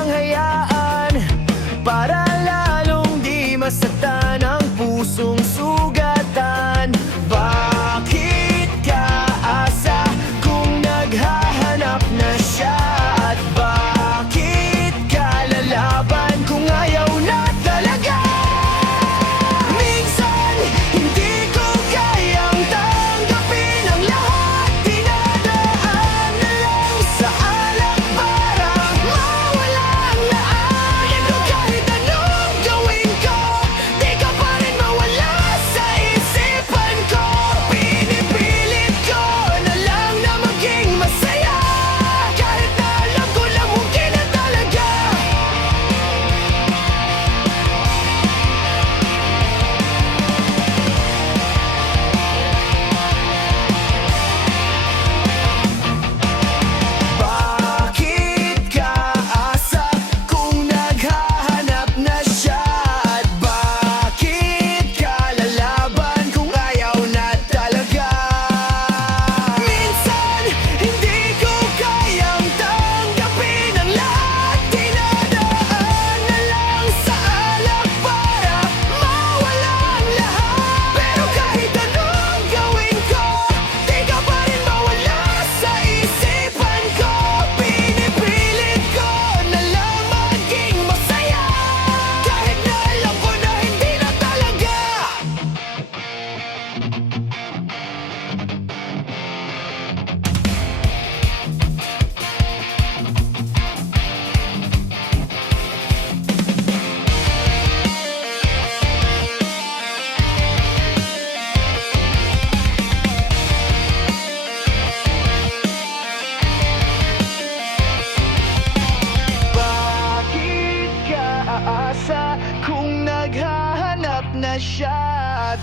kang hayaan para lalong di masaktan ang pusong sugatan. Bakit ka asa kung naghahanap na siya? At bakit ka lalaban kung ayaw na talaga? Minsan, hindi ko kayang tanggapin ang lahat. Dinadaan na lang sa alak para mawala ang lahat. Pero kahit anong gawin ko, di ka pa rin mawala sa isipan ko. Pinipilit ko na lang na maging masaya, kahit na alam ko lang mungkin na talaga. Bakit ka asa kung naghahanap na siya? At bakit ka lalaban kung ayaw na talaga? Minsan, hindi ko kayang tanggapin ang lahat. Dinadaan na lang sa alak para mawala ang lahat. Pero kahit anong gawin ko, di ka pa rin mawala sa isipan ko. Pinipilit ko na lang maging masaya, kahit na alam ko na hindi na talaga. Bakit ka aasa kung naghahanap na siya? At